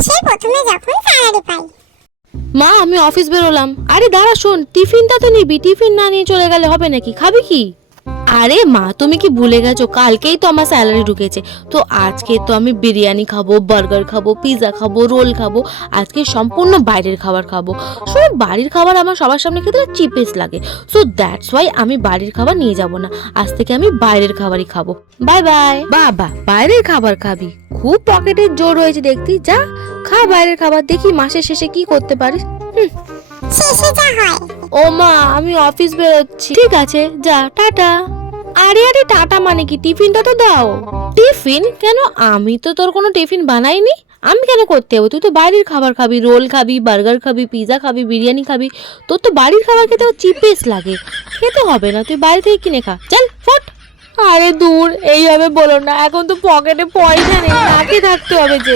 মাসের প্রথমে যখন স্যালারি পাই। মা আমি অফিস বেরোলাম। আরে দাঁড়া শোন, টিফিনটা তো নিবি, টিফিন না নিয়ে চলে গেলে হবে নাকি? খাবি কি? আরে মা তুমি কি ভুলে গেছো, কালকেই তো আমার স্যালারি ঢুকেছে। তো আজকে তো আমি বিরিয়ানি খাবো, বার্গার খাবো, পিৎজা খাবো, রোল খাবো। আজকে সম্পূর্ণ বাইরের খাবার খাবো। সো বাড়ির খাবার আমার সবার সামনে খেতে চিপেস্ট লাগে। সো দ্যাটস ওয়াই আমি বাড়ির খাবার নিয়ে যাব না। আজ থেকে আমি বাইরের খাবারই খাবো। Bye bye. বাবা বাইরের খাবার খাবি? খুব পকেটের জোর হয়েছে দেখতি। যা খা বাইরের খাবার, দেখি মাসের শেষে কি করতে পারিস। শেষে যা হয়। ও মা আমি অফিস বেরোচ্ছি। ঠিক আছে যা, টাটা। আরে আরে টাটা মানে কি? টিফিনটা তো দাও। টিফিন কেন? আমি তো তোর কোনো টিফিন বানাইনি। আমি কেন করতে যাবো? তুই তো বাড়ির খাবার খাবি, রোল খাবি, বার্গার খাবি, পিৎজা খাবি, বিরিয়ানি খাবি। তোর তো বাড়ির খাবার খেতে চিপেস্ট লাগে। খেতে হবে না, তুই বাইরে থেকে কিনে খা। চল ফট। আরে দূর, এইভাবে বলো না, এখন তো পকেটে পয়সা নেই, নাকে থাকতে হবে যে।